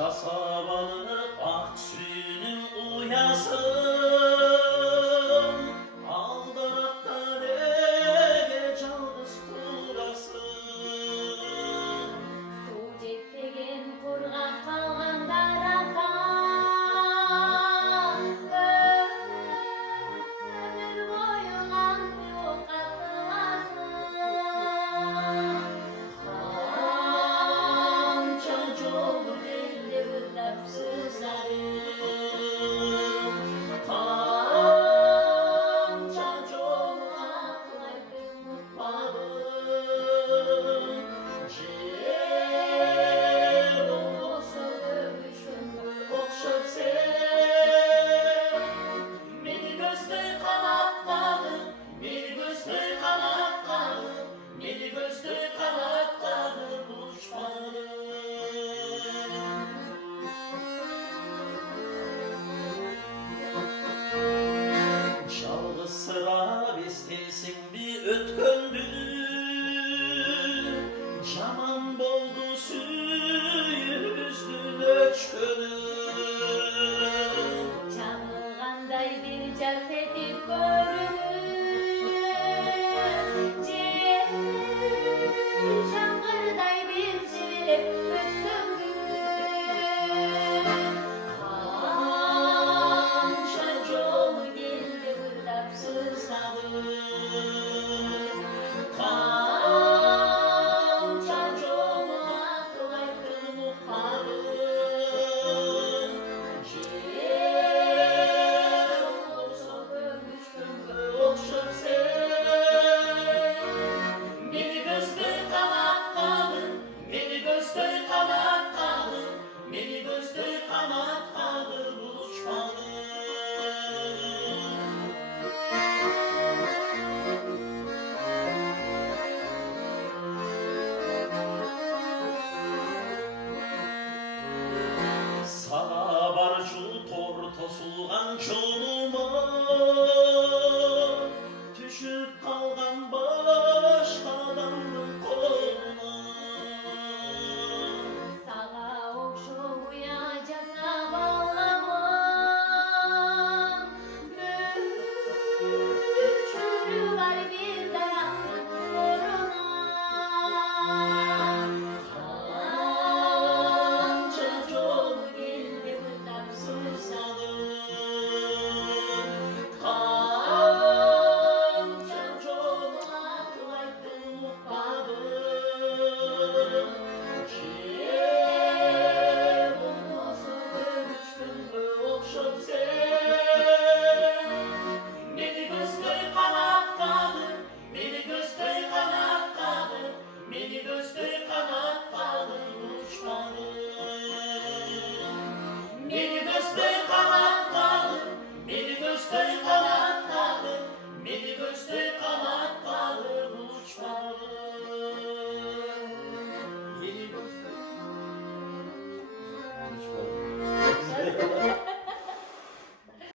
Casabalı Akçı'nın uyasın, aldaraktan ege calgız turasın. Su jetpegen kurgan kalgan daraka, ömür boyu kanti okatılasın. Kança jolu belli ıllap sızlarım, kança jolu aklaydım mutmadım. Ciğer olsa dövüşüm okşap sen, beni gözde kanatladın, beni gözde kanatladın, beni gözde kanatladın uçmadım. Çalgı sıra bestesin bir ötkündü, Caman boldu suyüzdü löçkönü. Çağılganday bir cart edip görünür, şangırday bir sivilip öksüngür. Kança jolu geldi ıllap sızladım, kança jolu aklaydım ukmadım. Ciğer olsa dövüşkünge okşap sen, beni gözde kanatladın, beni gözde kanatladın, beni gözde kanatladın uçmadım. Sabarcı tortosulgan çol